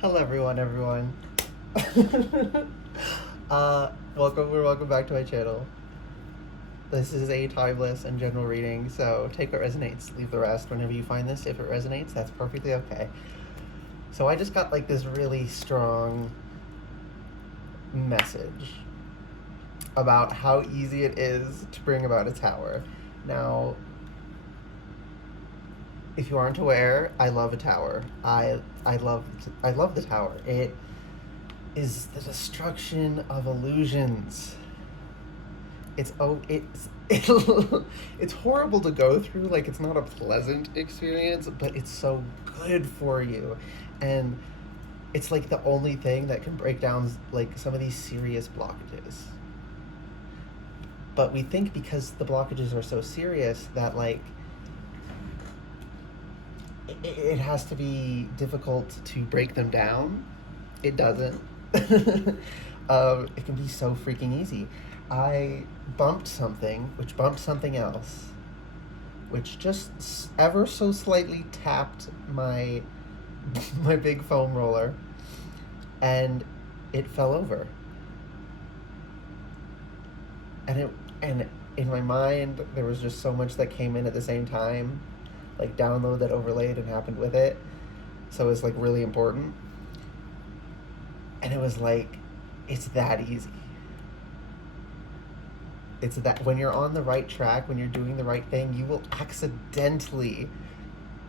Hello, everyone. Welcome back to my channel. This is a timeless and general reading, so take what resonates, leave the rest. Whenever you find this, if it resonates, that's perfectly okay. So I just got like this really strong message about how easy it is to bring about a tower. Now, if you aren't aware, I love a tower. I love the tower. It is the destruction of illusions. It's horrible to go through. Like, it's not a pleasant experience, but it's so good for you, and it's like the only thing that can break down like some of these serious blockages. But we think because the blockages are so serious that like it has to be difficult to break them down. It doesn't. It can be so freaking easy. I bumped something, which bumped something else, which just ever so slightly tapped my my big foam roller, and it fell over. And in my mind, there was just so much that came in at the same time, like download that overlaid and happened with it. So it was like really important, and it was like, it's that easy. It's that when you're on the right track, when you're doing the right thing, you will accidentally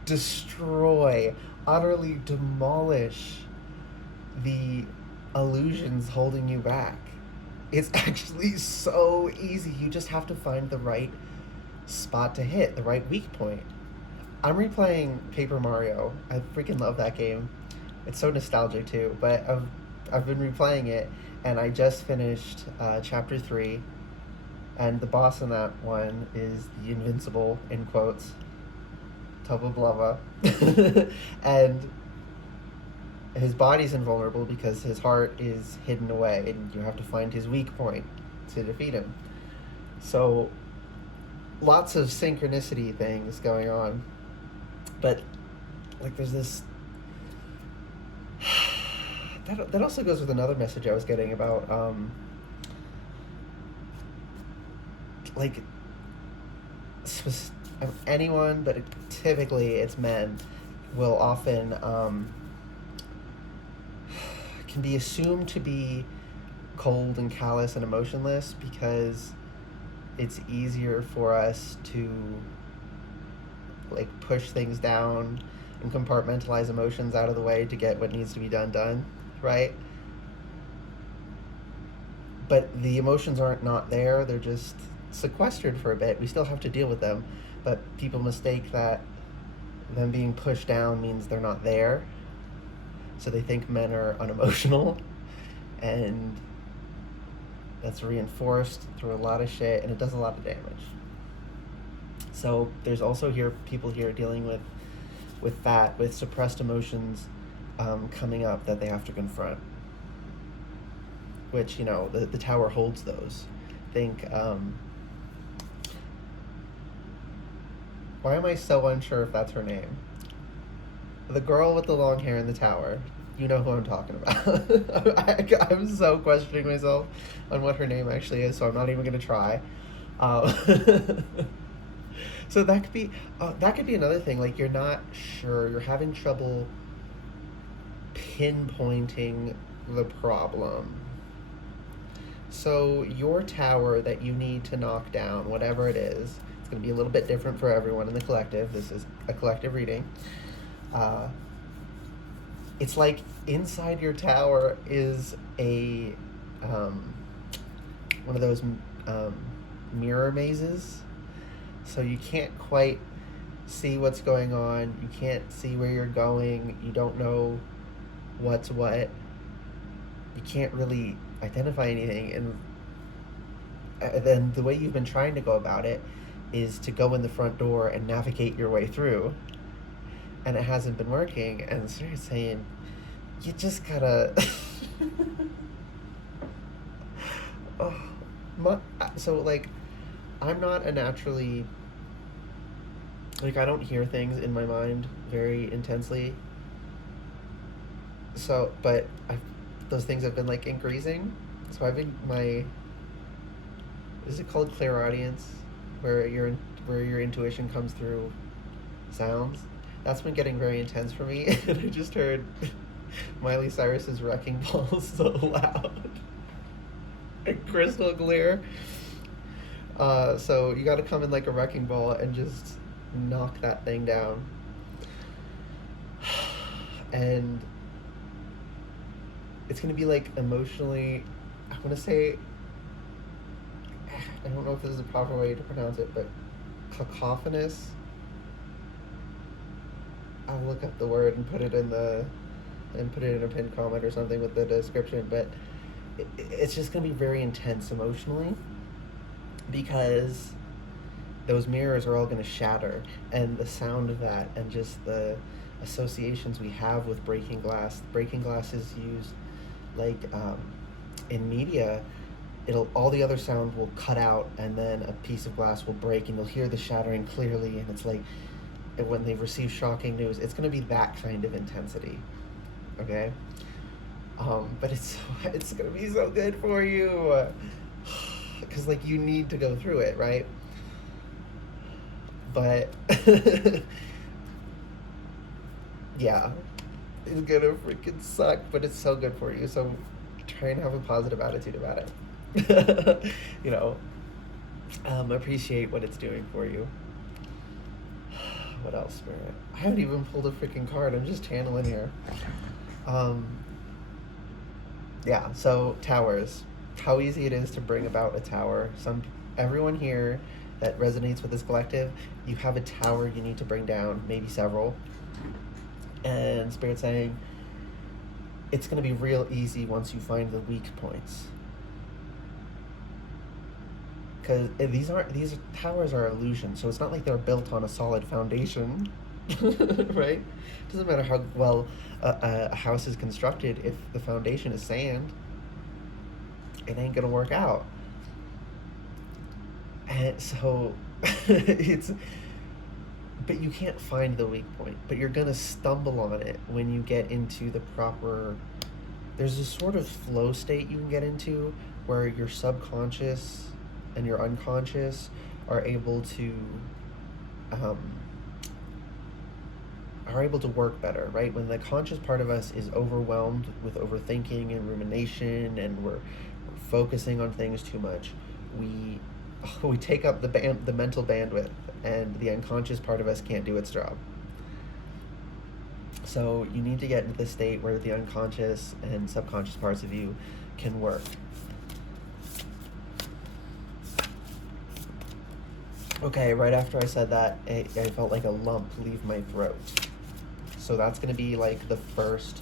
destroy, utterly demolish the illusions holding you back. It's actually so easy. You just have to find the right spot to hit, the right weak point. I'm replaying Paper Mario. I freaking love that game. It's so nostalgic too, but I've been replaying it, and I just finished chapter 3, and the boss in that one is the invincible, in quotes, Toba. And his body's invulnerable because his heart is hidden away, and you have to find his weak point to defeat him. So lots of synchronicity things going on, but like there's this that also goes with another message I was getting about like anyone, but typically it's men, will often can be assumed to be cold and callous and emotionless because it's easier for us to like push things down and compartmentalize emotions out of the way to get what needs to be done, right? But the emotions aren't not there, they're just sequestered for a bit. We still have to deal with them, but people mistake that them being pushed down means they're not there. So they think men are unemotional, and that's reinforced through a lot of shit, and it does a lot of damage. So there's also people here dealing with suppressed emotions coming up that they have to confront, which, you know, the tower holds those. Think, why am I so unsure if that's her name? The girl with the long hair in the tower. You know who I'm talking about. I'm so questioning myself on what her name actually is, so I'm not even going to try. So that could be another thing. Like, you're not sure, you're having trouble pinpointing the problem. So your tower that you need to knock down, whatever it is, it's going to be a little bit different for everyone in the collective. This is a collective reading. It's like inside your tower is a one of those mirror mazes. So you can't quite see what's going on. You can't see where you're going. You don't know what's what. You can't really identify anything. And then the way you've been trying to go about it is to go in the front door and navigate your way through. And it hasn't been working. And Sarah's saying, you just gotta... So, like, I'm not a naturally... Like, I don't hear things in my mind very intensely. So, but those things have been like increasing. So I've been my is it called clairaudience, where where your intuition comes through sounds. That's been getting very intense for me, and I just heard Miley Cyrus's "Wrecking Ball" so loud and crystal clear. So you got to come in like a wrecking ball and just knock that thing down. And it's gonna be like emotionally. I want to say. I don't know if this is the proper way to pronounce it, but cacophonous. I'll look up the word and put it in a pinned comment or something with the description. But it's just gonna be very intense emotionally because those mirrors are all gonna shatter, and the sound of that, and just the associations we have with breaking glass. Breaking glass is used like in media. It'll all the other sound will cut out, and then a piece of glass will break, and you'll hear the shattering clearly. And it's like when they receive shocking news, it's going to be that kind of intensity. Okay. But it's going to be so good for you because like you need to go through it, right? But yeah, it's gonna freaking suck, but it's so good for you. So try and have a positive attitude about it. You know, appreciate what it's doing for you. What else, Spirit? I haven't even pulled a freaking card. I'm just channeling here. Um, yeah. So towers. How easy it is to bring about a tower. Everyone here that resonates with this collective, you have a tower you need to bring down, maybe several. And Spirit saying it's going to be real easy once you find the weak points. Because these towers are illusions, so it's not like they're built on a solid foundation, right? It doesn't matter how well a house is constructed if the foundation is sand. It ain't gonna work out. And so it's, but you can't find the weak point, but you're gonna stumble on it when you get into the proper. There's a sort of flow state you can get into where your subconscious and your unconscious are able to um, work better, right? When the conscious part of us is overwhelmed with overthinking and rumination, and we're focusing on things too much, we take up the mental bandwidth, and the unconscious part of us can't do its job. So you need to get into the state where the unconscious and subconscious parts of you can work. Okay, right after I said that, I felt like a lump leave my throat. So that's going to be like the first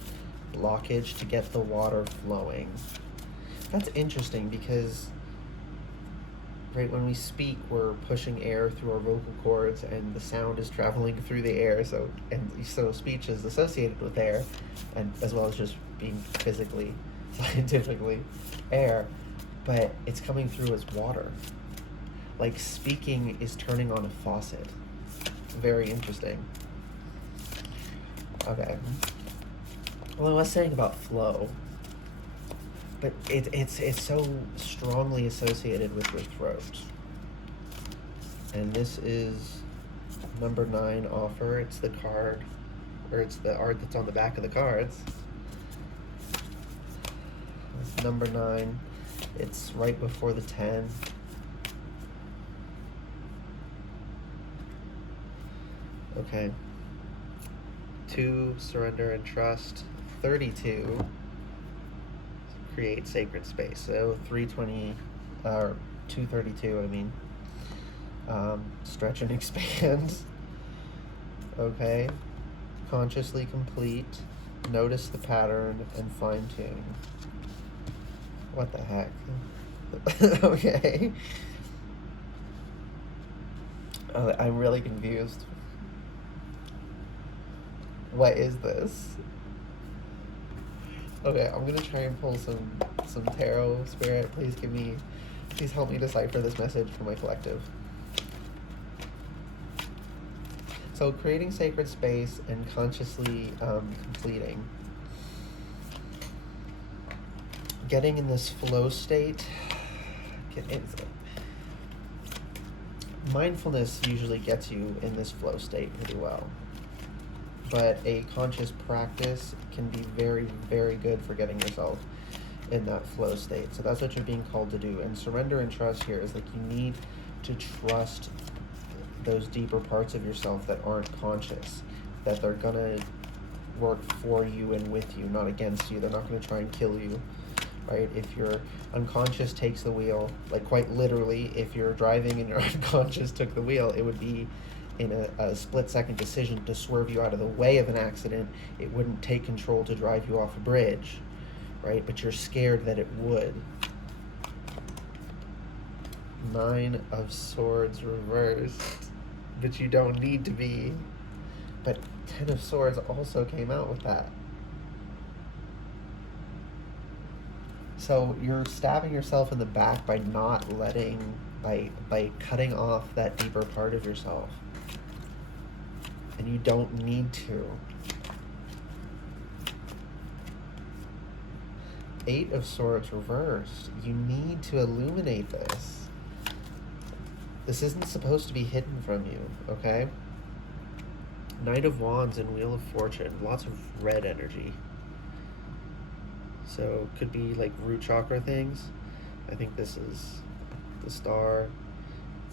blockage to get the water flowing. That's interesting because, right, when we speak, we're pushing air through our vocal cords, and the sound is traveling through the air. So speech is associated with air, and as well as just being physically, scientifically, air, but it's coming through as water. Like speaking is turning on a faucet. Very interesting. Okay. Well, I was saying about flow, but it's so strongly associated with your throat. And this is number 9 offer. It's the card, or it's the art that's on the back of the cards. It's number 9. It's right before the 10. Okay. 2, surrender and trust. 32, create sacred space. So 320, or 232, I mean. Stretch and expand. Okay. Consciously complete. Notice the pattern and fine tune. What the heck? Okay. I'm really confused. What is this? Okay, I'm gonna try and pull some tarot. Spirit, please help me decipher this message for my collective. So creating sacred space and consciously completing. getting in this flow state, mindfulness usually gets you in this flow state pretty well. But a conscious practice can be very, very good for getting yourself in that flow state. So that's what you're being called to do. And surrender and trust here is like you need to trust those deeper parts of yourself that aren't conscious, that they're gonna work for you and with you, not against you. They're not gonna try and kill you, right? If your unconscious takes the wheel, like quite literally, if you're driving and your unconscious took the wheel, it would be in a split-second decision to swerve you out of the way of an accident. It wouldn't take control to drive you off a bridge, right? But you're scared that it would. 9 of Swords reversed, but you don't need to be. But 10 of Swords also came out with that. So you're stabbing yourself in the back by not letting, by cutting off that deeper part of yourself. And you don't need to. 8 of Swords reversed. You need to illuminate this. This isn't supposed to be hidden from you, okay? Knight of Wands and Wheel of Fortune. Lots of red energy. So could be like root chakra things. I think this is the Star.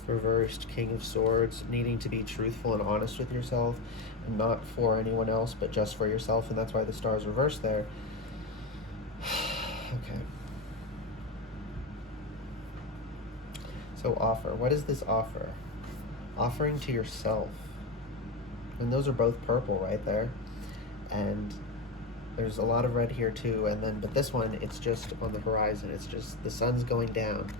Reversed, King of Swords, needing to be truthful and honest with yourself, and not for anyone else, but just for yourself, and that's why the Star's reversed there. Okay. So offer. What is this offer? Offering to yourself. And those are both purple right there. And there's a lot of red here too, and then, but this one, it's just on the horizon. It's just, the sun's going down.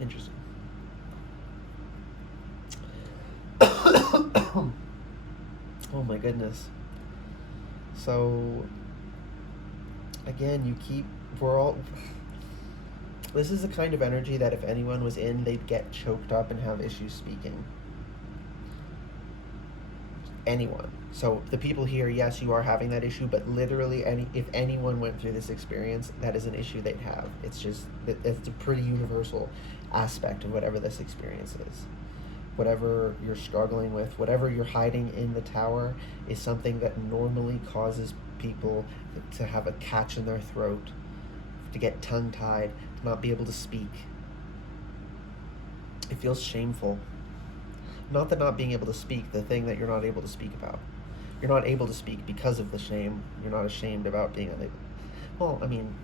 Interesting. Oh my goodness. So again, this is the kind of energy that if anyone was in, they'd get choked up and have issues speaking. Anyone. So the people here, yes, you are having that issue, but literally if anyone went through this experience, that is an issue they'd have. It's just, it's a pretty universal aspect of whatever this experience is. Whatever you're struggling with, whatever you're hiding in the tower is something that normally causes people to have a catch in their throat, to get tongue-tied, to not be able to speak. It feels shameful. Not that not being able to speak, the thing that you're not able to speak about. You're not able to speak because of the shame. You're not ashamed about being unable. Well, I mean,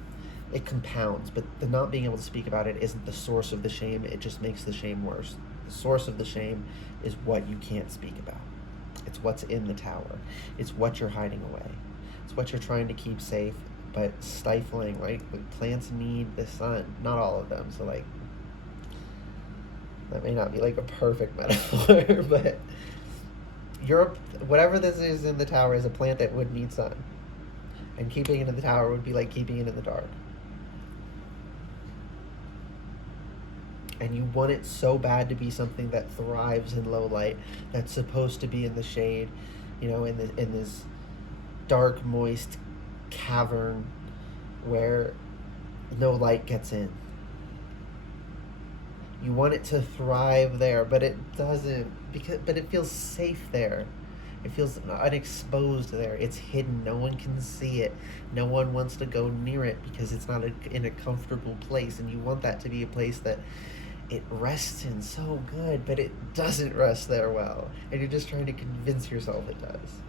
it compounds, but the not being able to speak about it isn't the source of the shame. It just makes the shame worse. The source of the shame is what you can't speak about. It's what's in the tower. It's what you're hiding away. It's what you're trying to keep safe, but stifling, right? Like plants need the sun. Not all of them, so like, that may not be like a perfect metaphor, but whatever this is in the tower is a plant that would need sun. And keeping it in the tower would be like keeping it in the dark. And you want it so bad to be something that thrives in low light, that's supposed to be in the shade, you know, in this dark, moist cavern where no light gets in. You want it to thrive there, but it doesn't, but it feels safe there. It feels unexposed there. It's hidden. No one can see it. No one wants to go near it because it's not in a comfortable place, and you want that to be a place that it rests in so good, but it doesn't rest there well, and you're just trying to convince yourself it does.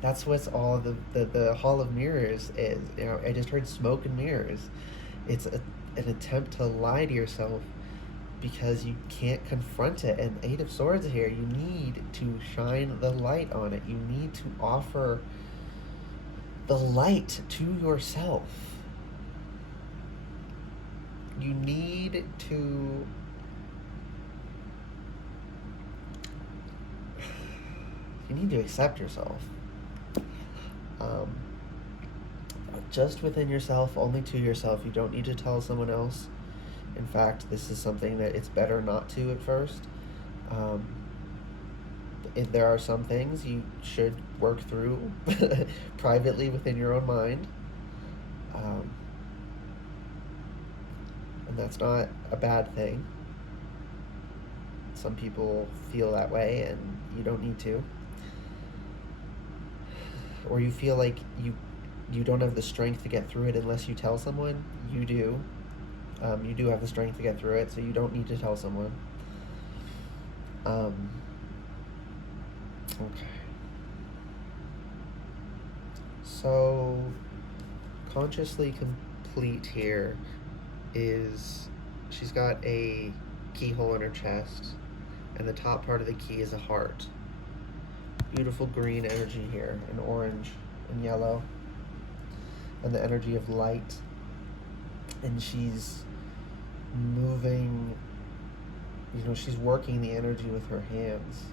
That's what's all the Hall of Mirrors is. You know, I just heard smoke and mirrors. It's an attempt to lie to yourself because you can't confront it. And 8 of Swords here, you need to shine the light on it. You need to offer the light to yourself. You need to accept yourself. Just within yourself, only to yourself. You don't need to tell someone else. In fact, this is something that it's better not to at first. there are some things you should work through privately within your own mind. Um, and that's not a bad thing. Some people feel that way, and you don't need to. Or you feel like you don't have the strength to get through it unless you tell someone. You do. You do have the strength to get through it, so you don't need to tell someone. Okay. So, consciously complete here is she's got a keyhole in her chest, and the top part of the key is a heart. Beautiful green energy here, and orange and yellow, and the energy of light. And she's moving, she's working the energy with her hands.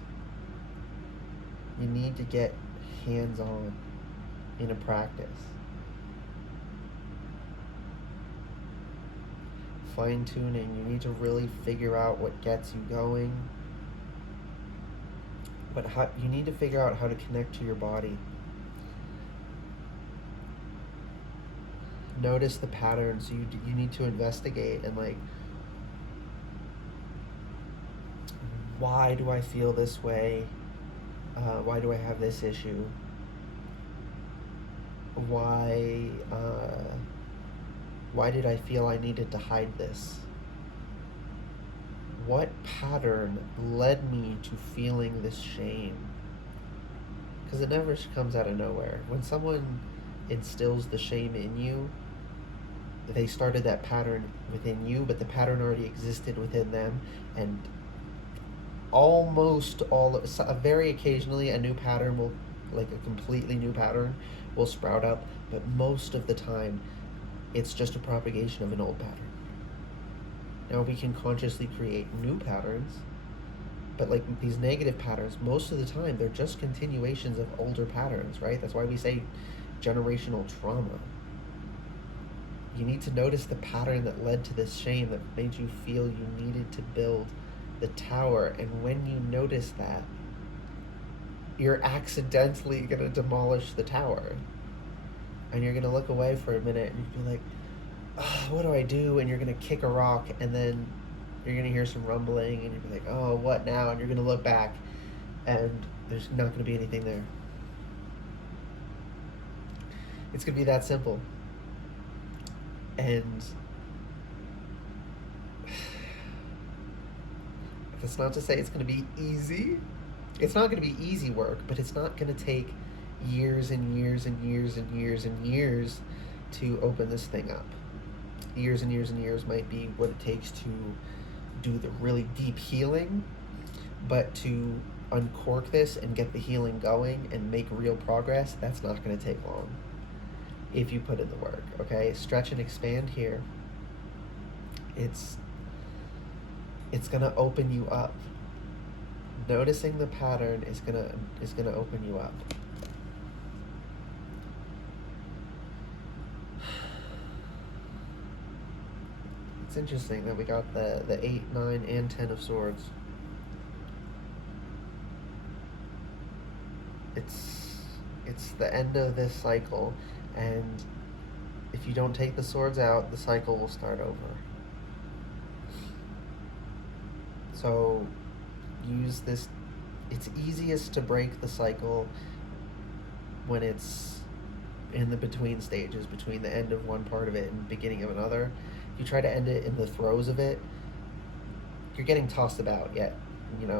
You need to get hands on in a practice. Fine tuning, you need to really figure out what gets you going. You need to figure out how to connect to your body. Notice the patterns. You need to investigate and why do I feel this way? Why do I have this issue? Why did I feel I needed to hide this? What pattern led me to feeling this shame? Because it never comes out of nowhere. When someone instills the shame in you, they started that pattern within you, but the pattern already existed within them, and very occasionally a new pattern will, like a completely new pattern, will sprout up, but most of the time it's just a propagation of an old pattern. Now we can consciously create new patterns, but like these negative patterns, most of the time they're just continuations of older patterns, right? That's why we say generational trauma. You need to notice the pattern that led to this shame, that made you feel you needed to build the tower. And when you notice that, you're accidentally going to demolish the tower. And you're going to look away for a minute and you'll be like, oh, what do I do? And you're going to kick a rock, and then you're going to hear some rumbling, and you'll be like, oh, what now? And you're going to look back, and there's not going to be anything there. It's going to be that simple. And that's not to say it's going to be easy. It's not going to be easy work, but it's not going to take years and years and years and years and years to open this thing up. Years and years and years might be what it takes to do the really deep healing, but to uncork this and get the healing going and make real progress, that's not going to take long if you put in the work. Okay, stretch and expand here. It's gonna open you up. Noticing the pattern is gonna open you up. It's interesting that we got the 8, 9, and 10 of swords. It's the end of this cycle, and if you don't take the swords out, the cycle will start over. So use this. It's easiest to break the cycle when it's in the between stages, between the end of one part of it and beginning of another. If you try to end it in the throes of it, you're getting tossed about yet,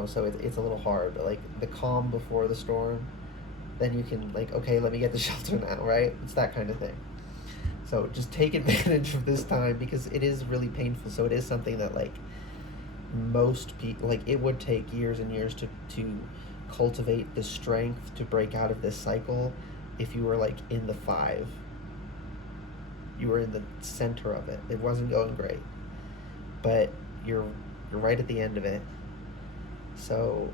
so it's a little hard. But like the calm before the storm, then you can okay, let me get the shelter now, right? It's that kind of thing. So just take advantage of this time, because it is really painful. So it is something that most people, it would take years and years to cultivate the strength to break out of this cycle. If you were in the 5, you were in the center of it. It wasn't going great, but you're right at the end of it. So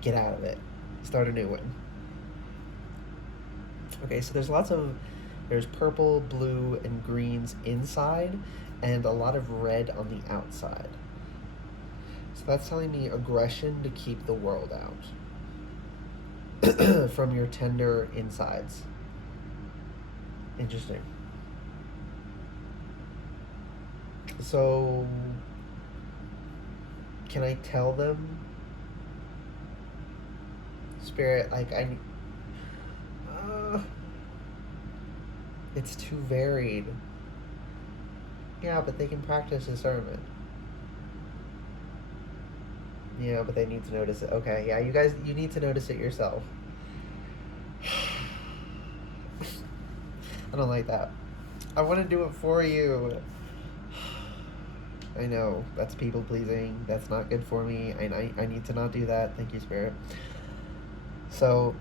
get out of it. Start a new one. Okay, so there's purple, blue, and greens inside, and a lot of red on the outside. So that's telling me aggression to keep the world out from your tender insides. Interesting. So, can I tell them, Spirit, like, it's too varied. Yeah, but they can practice discernment. Yeah, but they need to notice it. Okay, yeah, you guys, you need to notice it yourself. I don't like that. I want to do it for you. I know that's people pleasing. That's not good for me. I need to not do that. Thank you, Spirit. So,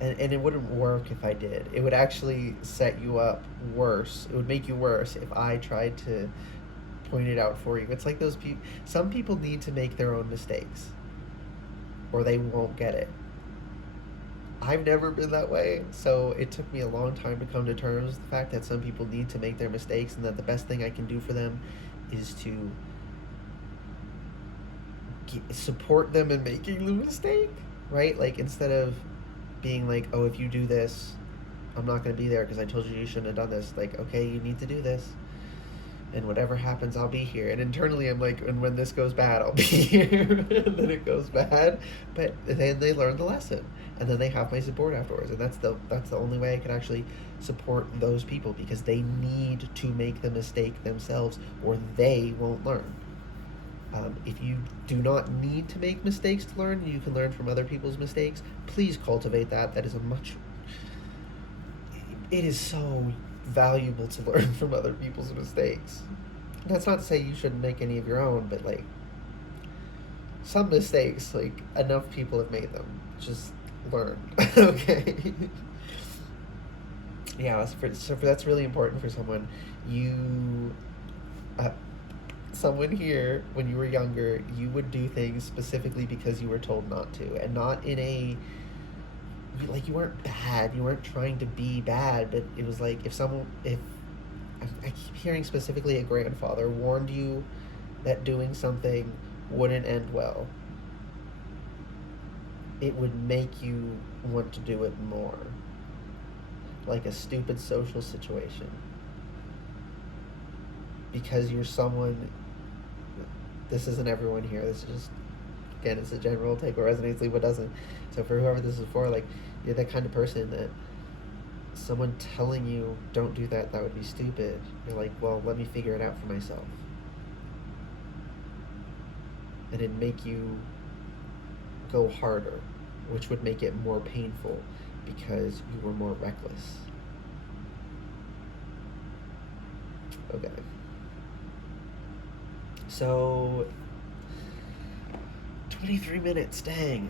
and it wouldn't work if I did. It would actually set you up worse. It would make you worse if I tried to point it out for you. It's like those people. Some people need to make their own mistakes, or they won't get it. I've never been that way, so it took me a long time to come to terms with the fact that some people need to make their mistakes, and that the best thing I can do for them is to support them in making the mistake, right? Like, instead of being like, oh, if you do this, I'm not going to be there because I told you you shouldn't have done this. Like, okay, you need to do this, and whatever happens, I'll be here. And internally, I'm like, and when this goes bad, I'll be here. And then it goes bad, but then they learn the lesson, and then they have my support afterwards. And that's the only way I can actually support those people, because they need to make the mistake themselves, or they won't learn. If you do not need to make mistakes to learn, you can learn from other people's mistakes. Please cultivate that. That is a much. It is so valuable to learn from other people's mistakes. That's not to say you shouldn't make any of your own, but like, some mistakes, like, enough people have made them. Just learn. Okay. Yeah. That's really important for someone. You. Someone here, when you were younger, you would do things specifically because you were told not to, and not in a, like, you weren't bad, you weren't trying to be bad, but it was like, if I keep hearing specifically a grandfather warned you that doing something wouldn't end well, it would make you want to do it more, like a stupid social situation, because you're someone. This isn't everyone here. This is just, again, it's a general take what resonates, leave what doesn't. So for whoever this is for, like, you're that kind of person that someone telling you don't do that, that would be stupid. You're like, well, let me figure it out for myself. And it'd make you go harder, which would make it more painful because you were more reckless. Okay. So, 23 minutes, dang.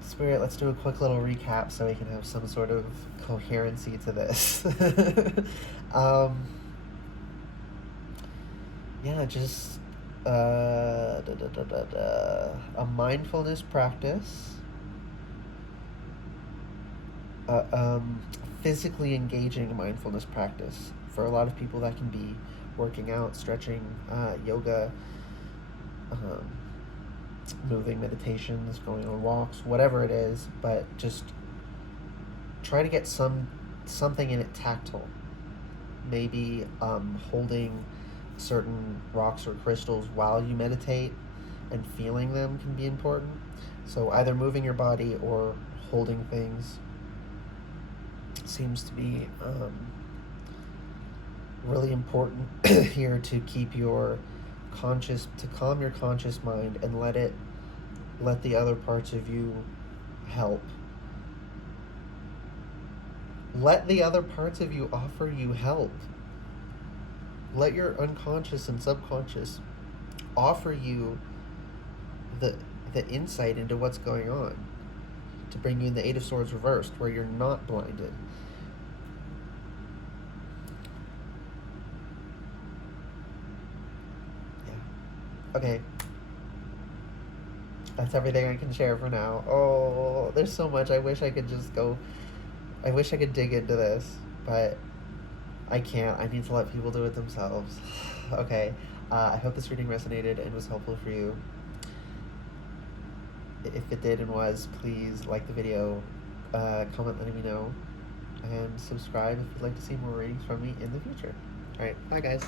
Spirit, let's do a quick little recap so we can have some sort of coherency to this. Yeah, just a mindfulness practice, physically engaging mindfulness practice. For a lot of people, that can be working out, stretching, yoga, moving meditations, going on walks, whatever it is, but just try to get something in it tactile. Maybe holding certain rocks or crystals while you meditate and feeling them can be important. So either moving your body or holding things seems to be really important here to keep your to calm your conscious mind and let the other parts of you help. Let the other parts of you offer you help. Let your unconscious and subconscious offer you the insight into what's going on, to bring you in the Eight of Swords reversed, where you're not blinded. Yeah. Okay. That's everything I can share for now. Oh, there's so much. I wish I could dig into this, but I can't. I need to let people do it themselves. Okay. I hope this reading resonated and was helpful for you. If it did and was, please like the video, comment letting me know, and subscribe if you'd like to see more readings from me in the future. Alright, bye guys.